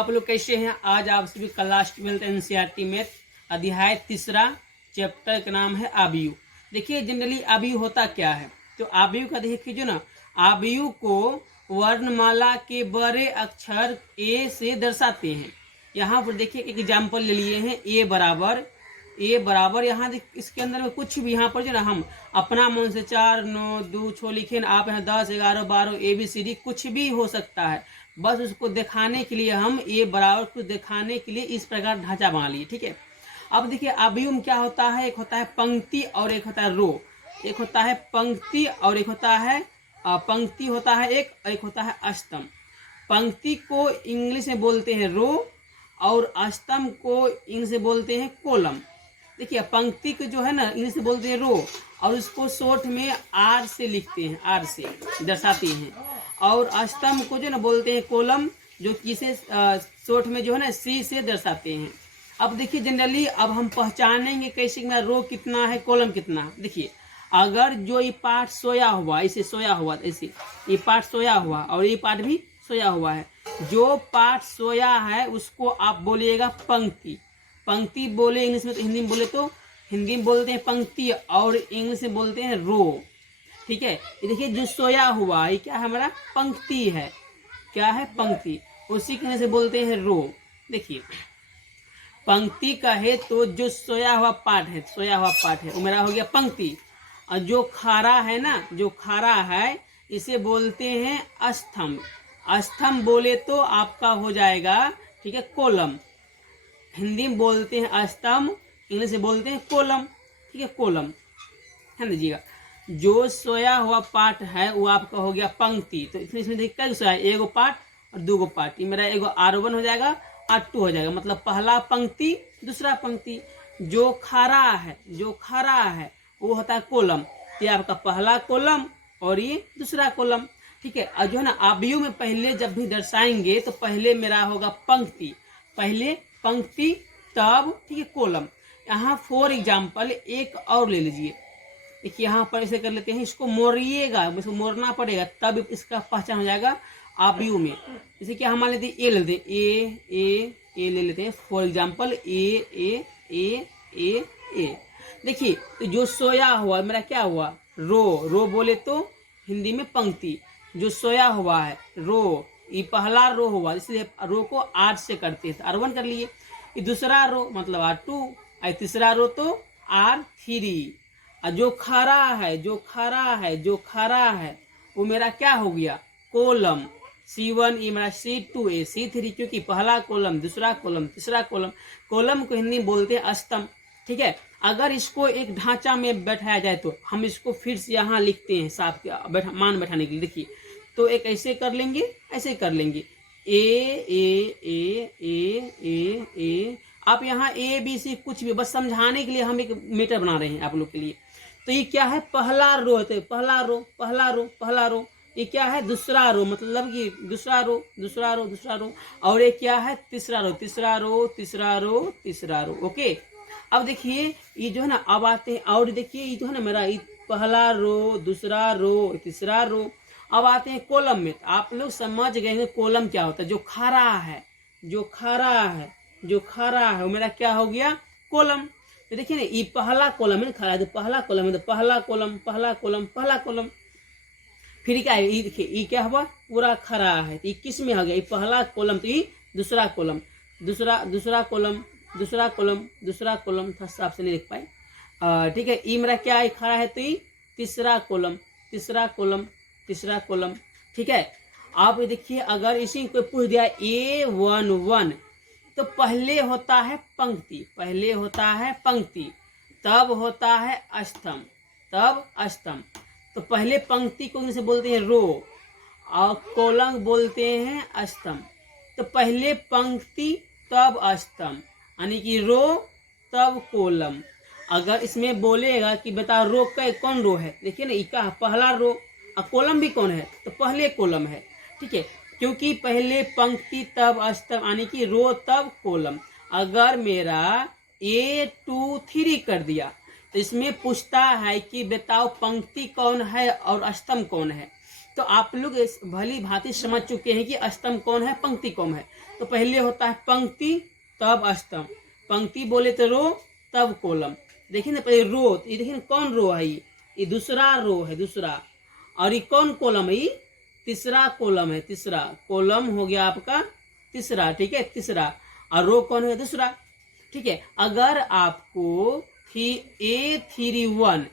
आप लोग कैसे हैं? आज आप सभी क्लास 12 एनसीईआरटी मैथ अध्याय 3 चैप्टर का नाम है आबीयू। देखिए जनरली आबीयू होता क्या है, तो आबीयू का देखिए जो ना, आबीयू को वर्णमाला के बड़े अक्षर ए से दर्शाते हैं। यहाँ पर देखिए एक एग्जाम्पल ले लिए हैं, ए बराबर यहाँ इसके अंदर में कुछ भी यहाँ पर जो ना हम अपना मन से 4 9 2 6 लिखे ना, आप यहाँ 10 11 12 ABCD कुछ भी हो सकता है। बस उसको दिखाने के लिए हम ए बराबर को दिखाने के लिए इस प्रकार ढांचा बना लिए, ठीक है। अब देखिए आबीयू में क्या होता है, एक होता है पंक्ति और एक होता है रो। एक होता है पंक्ति और एक होता है पंक्ति होता है एक होता है स्तंभ। पंक्ति को इंग्लिश में बोलते हैं रो और स्तंभ को इंग्लिश में बोलते हैं कॉलम। देखिए पंक्ति को जो है ना इंग्लिश में बोलते हैं रो और उसको शॉर्ट में आर से लिखते हैं, आर से दर्शाते हैं। और स्तंभ को जो ना बोलते हैं कॉलम, जो कि इसे शॉर्ट में जो है ना सी से दर्शाते हैं। अब देखिए जनरली अब हम पहचानेंगे कैसे मेरा रो कितना है, कॉलम कितना है। देखिए अगर जो ये पार्ट सोया हुआ, इसे सोया हुआ, ऐसे ये पार्ट सोया हुआ और ये पार्ट भी सोया हुआ है, जो पार्ट सोया है उसको आप बोलिएगा पंक्ति। पंक्ति बोले इंग्लिश में, तो हिंदी में बोले तो हिंदी में बोलते हैं पंक्ति और इंग्लिश में बोलते हैं रो, ठीक है। ये देखिए जो सोया हुआ ये क्या है, हमारा पंक्ति है। क्या है? पंक्ति। उसी के से बोलते हैं रो। देखिए पंक्ति का है तो जो सोया हुआ पार्ट है वो मेरा हो गया पंक्ति। और जो खारा है ना, जो खारा है इसे बोलते हैं स्तंभ। स्तंभ बोले तो आपका हो जाएगा, ठीक है, कॉलम। हिंदी में बोलते हैं स्तंभ, इंग्लिश में बोलते हैं कॉलम, ठीक है, कॉलम। ध्यान दीजिएगा, जो सोया हुआ पार्ट है वो आपका हो गया पंक्ति। तो इसमें देखिए क्या सोया है, एगो पार्ट और दूगो पार्ट। ये मेरा एगो R1 हो जाएगा, R2 हो जाएगा, मतलब पहला पंक्ति दूसरा पंक्ति। जो खड़ा है वो होता है कॉलम। ये आपका पहला कॉलम और ये दूसरा कॉलम, ठीक है। और जो है ना आबीयू में पहले जब भी दर्शाएंगे तो पहले मेरा होगा पंक्ति, पहले पंक्ति तब, ठीक है, कॉलम। यहाँ फॉर एग्जाम्पल एक और ले लीजिए। देखिए यहाँ पर ऐसे कर लेते हैं, इसको मोड़िएगा, इसको मोड़ना पड़ेगा तब इसका पहचान हो जाएगा आबीयू में। जैसे कि हम मान लेते हैं ए ले लेते हैं, ए ले लेते हैं फॉर एग्जाम्पल ए। देखिए तो जो सोया हुआ मेरा क्या हुआ, रो बोले तो हिंदी में पंक्ति। जो सोया हुआ है रो, ये पहला रो हुआ, इसलिए रो को R से करते हैं, तो R1 कर लिए। ये दूसरा रो मतलब R2, और तीसरा रो तो R3। और जो खरा है वो मेरा क्या हो गया, कॉलम। C1 ये मेरा C2 A C3, क्योंकि पहला कॉलम दूसरा कॉलम तीसरा कॉलम। कॉलम को हिंदी में बोलते हैं स्तंभ, ठीक है। अगर इसको एक ढांचा में बैठाया जाए तो हम इसको फिर से यहाँ लिखते हैं साफ मान बैठाने के लिए। देखिए तो एक ऐसे कर लेंगे, ऐसे कर लेंगे ए। आप यहाँ ABC कुछ भी, बस समझाने के लिए हम एक मीटर बना रहे हैं आप लोग के लिए। तो ये क्या है, पहला रो है, तो पहला रो। ये क्या है, दूसरा रो, मतलब कि दूसरा रो। और ये क्या है, तीसरा रो। ओके। अब देखिए ये जो है ना, अब आते हैं और देखिए ये जो है ना मेरा ये पहला रो, दूसरा रो, तीसरा रो। अब आते हैं कॉलम में। तो आप लोग समझ गए हैं कॉलम क्या होता है। जो खरा है वो मेरा क्या हो गया, कॉलम। तो देखिए ना ये पहला कॉलम है, खड़ा है तो पहला कॉलम। फिर क्या है, ये देखिए ये क्या हुआ, पूरा खड़ा है, तो ये किस में हो गया, ये पहला कॉलम, तो ये दूसरा कॉलम, दूसरा कॉलम था, साफ से नहीं देख पाए, ठीक है। ये मेरा क्या है, खड़ा है, तो ये तीसरा कॉलम, ठीक है। आप देखिए अगर इसी को पूछ दिया A11 तो पहले होता है पंक्ति, तब होता है स्तंभ। तो पहले पंक्ति को इंग्लिश में बोलते हैं रो और कॉलम बोलते हैं स्तंभ। तो पहले पंक्ति तब स्तंभ, यानी कि रो तब कॉलम। अगर इसमें बोलेगा कि बता रो कौन रो है, देखिए ना इसका पहला रो और कॉलम भी कौन है, तो पहले कॉलम है, ठीक है, क्योंकि पहले पंक्ति तब स्तंभ, यानी कि रो तब कॉलम। अगर मेरा A23 कर दिया तो इसमें पूछता है कि बताओ पंक्ति कौन है और स्तंभ कौन है। तो आप लोग भली भांति समझ चुके हैं कि स्तंभ कौन है, पंक्ति कौन है। तो पहले होता है पंक्ति तब अष्टम, पंक्ति बोले तो रो तब कॉलम। देखिए ना पहले रो, ये देखिए ना कौन रो है, ये दूसरा रो है दूसरा, और ये कौन कॉलम है, ये तीसरा कॉलम है, तीसरा कॉलम हो गया आपका तीसरा, ठीक है तीसरा, और रो कौन है दूसरा, ठीक है। अगर आपको A31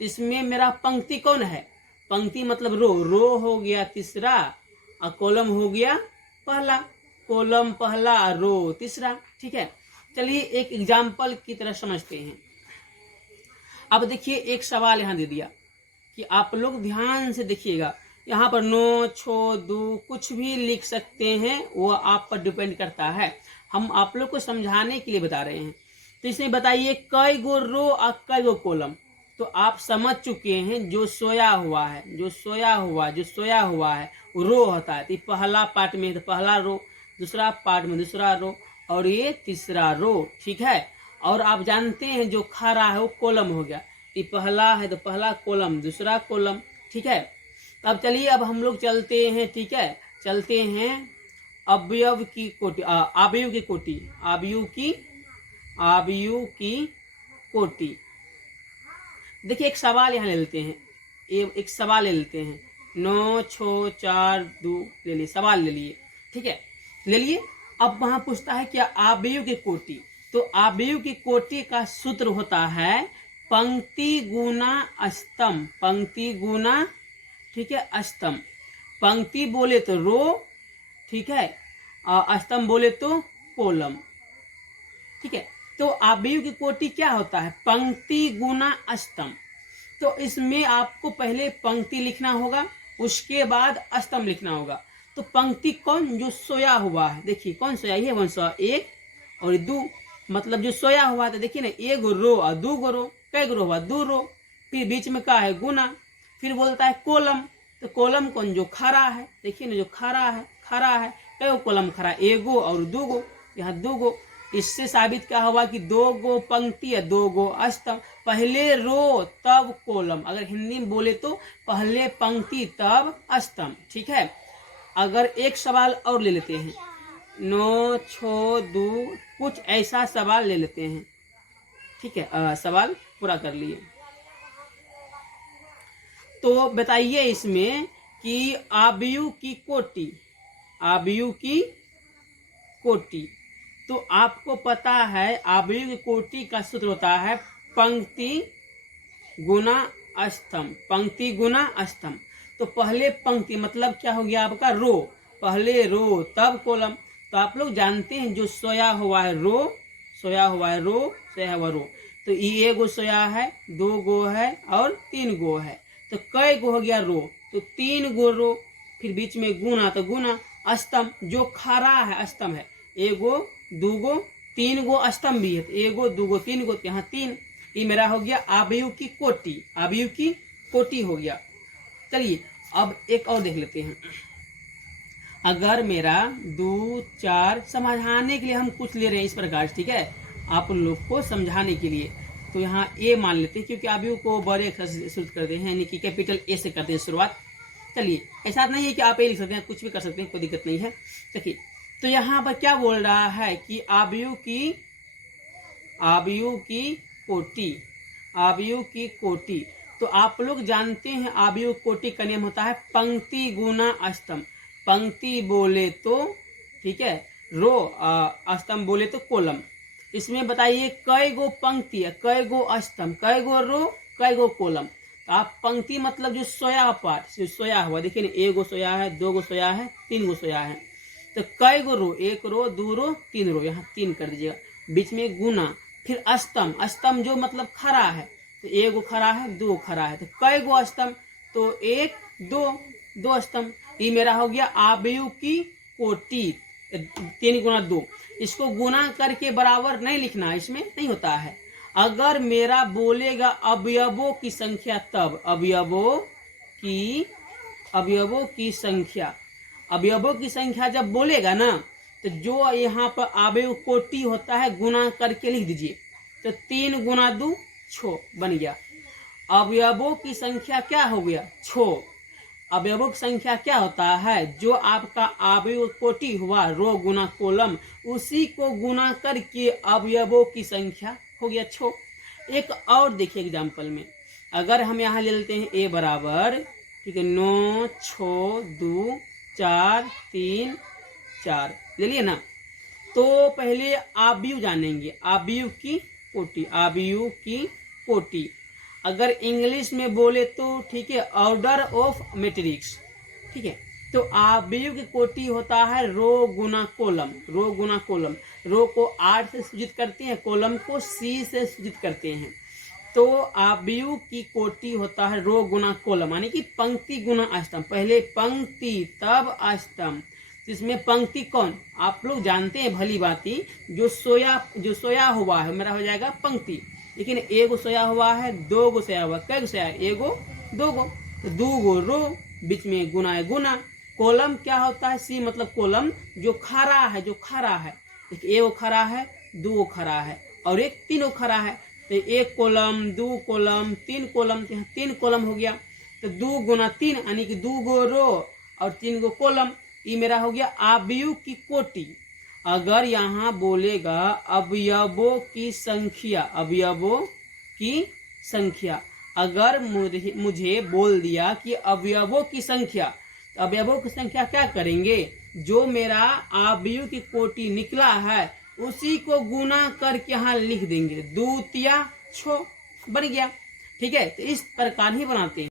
इसमें मेरा पंक्ति कौन है, पंक्ति मतलब रो हो गया तीसरा और कॉलम हो गया पहला, कॉलम पहला रो तीसरा, ठीक है। चलिए एक एग्जाम्पल की तरह समझते हैं। अब देखिए एक सवाल यहाँ दे दिया कि आप लोग ध्यान से देखिएगा, यहाँ पर नो छो दू कुछ भी लिख सकते हैं, वो आप पर डिपेंड करता है, हम आप लोग को समझाने के लिए बता रहे हैं। तो इसमें बताइए कई गो रो और कई गो कॉलम, तो आप समझ चुके हैं जो सोया हुआ है, जो सोया हुआ है वो रो होता है। तो पहला पार्ट में तो पहला रो, दूसरा पार्ट में दूसरा रो, और ये तीसरा रो, ठीक है। और आप जानते हैं जो खड़ा है वो कॉलम हो गया, ये पहला है तो पहला कॉलम दूसरा कॉलम, ठीक है। अब चलिए अब हम लोग चलते हैं, ठीक है, चलते हैं अवयव की कोटि, आबयु की कोटि, आबयु की कोटि। देखिए एक सवाल यहाँ ले लेते हैं, एक सवाल ले लेते हैं, 9 6 4 2 ले लिए, सवाल ले लिए, ठीक है ले लिए। अब वहां पूछता है क्या आबयु की कोटि, तो आबयु की कोटि का सूत्र होता है पंक्ति गुना अष्टम, पंक्ति गुना, ठीक है अष्टम, पंक्ति बोले तो रो, ठीक है, अष्टम बोले तो कॉलम, ठीक है। तो आबयु की कोटि क्या होता है, पंक्ति गुना अष्टम। तो इसमें आपको पहले पंक्ति लिखना होगा, उसके बाद अष्टम लिखना होगा। तो पंक्ति कौन, जो सोया हुआ है, देखिए कौन सोया, ये 101 और 2, मतलब जो सोया हुआ था, देखिए ना एक रो और दो गो रो, कई रो हुआ, दो रो, फिर बीच में क्या है गुना, फिर बोलता है कॉलम, तो कॉलम कौन, जो खड़ा है, देखिए ना जो खड़ा है, कई कॉलम खड़ा, एगो और दो गो, यहाँ दो गो। इससे साबित क्या हुआ कि दो गो पंक्ति है, दो गो अष्टम, पहले रो तब कॉलम, अगर हिंदी में बोले तो पहले पंक्ति तब अष्टम, ठीक है। अगर एक सवाल और ले लेते हैं, 9 6 2 कुछ ऐसा सवाल ले लेते हैं, ठीक है, सवाल पूरा कर लिए। तो बताइए इसमें कि आबयु की कोटि, आबयु की कोटि, तो आपको पता है आबयु की कोटि का सूत्र होता है पंक्ति गुना अष्टम, पंक्ति गुना अष्टम। तो पहले पंक्ति मतलब क्या हो गया आपका रो, पहले रो तब कॉलम। तो आप लोग जानते हैं जो सोया हुआ है रो, सोया हुआ है रो, सोया हुआ रो, तो ये गो सोया है, दो गो है और तीन गो है, तो कई गो हो गया रो, तो तीन गो रो, फिर बीच में गुना, तो गुना अष्टम, जो खड़ा है अष्टम है, एगो दूगो तीन गो अष्टम भी है, तो एगो दूगो तीन गो, यहाँ तीन, ये मेरा हो गया आबयु की कोटि, आबयु की कोटि हो गया। चलिए अब एक और देख लेते हैं। अगर मेरा 2 4 समझाने के लिए हम कुछ ले रहे हैं इस प्रकार, ठीक है, आप लोग को समझाने के लिए, तो यहाँ ए मान लेते हैं क्योंकि आबयु को बड़े अक्षर से शुरू करते हैं, यानी कि कैपिटल ए से करते हैं शुरुआत। चलिए ऐसा नहीं है कि आप ए लिख सकते हैं, कुछ भी कर सकते हैं, कोई दिक्कत नहीं है। देखिए तो यहाँ पर क्या बोल रहा है कि आबयु की कोटि, आबयु की कोटि, तो आप लोग जानते हैं आबयु कोटि का नियम होता है पंक्ति गुना अष्टम, पंक्ति बोले तो, ठीक है, रो, अष्टम बोले तो कॉलम। इसमें बताइए कई गो पंक्ति है, कई गो अष्टम, कई गो रो, कई गो कॉलम। तो आप पंक्ति मतलब जो सोया पार्ट, जो सोया हुआ, देखिए ना एक गो सोया है, दो गो सोया है, तीन गो सोया है, तो कई गो रो, एक रो, दो रो, तीन रो, यहाँ तीन कर दीजिएगा, बीच में गुना, फिर अष्टम, अष्टम जो मतलब खड़ा है, तो एक गो खड़ा है, दो खड़ा है, तो कई गो अष्टम, तो एक दो, दो अष्टम, ये मेरा हो गया आबयु की कोटि, 3 गुना 2। इसको गुना करके बराबर नहीं लिखना, इसमें नहीं होता है। अगर मेरा बोलेगा अवयवों की संख्या, तब अवयवों की संख्या, अवयवों की संख्या जब बोलेगा ना, तो जो यहाँ पर आबयु कोटि होता है गुना करके लिख दीजिए, तो 3 गुना 2 6 बन गया। अवयवों की संख्या क्या हो गया 6, अवयवों की संख्या क्या होता है, जो आपका अवयव कोटि हुआ रो गुना कॉलम, उसी को गुना करके अवयवों की संख्या हो गया 6। एक और देखिए एग्जाम्पल में, अगर हम यहाँ ले लेते हैं a बराबर, ठीक है, 9 6 2 4 3 4 ले लिए ना। तो पहले अवयव जानेंगे, अवयव की कोटि, अवयव की कोटि। अगर इंग्लिश में बोले तो ठीक है, ऑर्डर ऑफ मैट्रिक्स, ठीक है। तो अवयव की कोटि होता है रो गुना कॉलम, रो गुना कॉलम। रो को 8 से सूचित करते हैं, कॉलम को C से सूचित करते हैं। तो अवयव की कोटि होता है रो गुना कॉलम, यानी कि पंक्ति गुना अष्टम, पहले पंक्ति तब अष्टम। इसमें पंक्ति कौन, आप लोग जानते हैं भली बाती, जो सोया हुआ है मेरा हो जाएगा पंक्ति। लेकिन एगो सोया हुआ है, दो गो सोया हुआ, कै गो सोया है, एगो दो गो, तो दो गो रो, बीच में गुना है गुना। कॉलम क्या होता है, सी मतलब कॉलम, जो खड़ा है, जो खड़ा है। एगो खड़ा है, दो खड़ा है, और एक तीनों खड़ा है। तो एक कॉलम, दो कॉलम, तीन कॉलम, तीन कॉलम हो गया। तो 2 गुना 3 यानी कि 2 गो रो और 3 गो कॉलम, ये मेरा हो गया अवयव की कोटि। अगर यहाँ बोलेगा अवयवों की संख्या, अवयवों की संख्या, अगर मुझे बोल दिया कि अवयवों की संख्या, तो अवयवों की संख्या क्या करेंगे, जो मेरा अवयव की कोटि निकला है उसी को गुना करके यहाँ लिख देंगे, 2 तिया 6 बन गया। ठीक है, तो इस प्रकार ही बनाते हैं।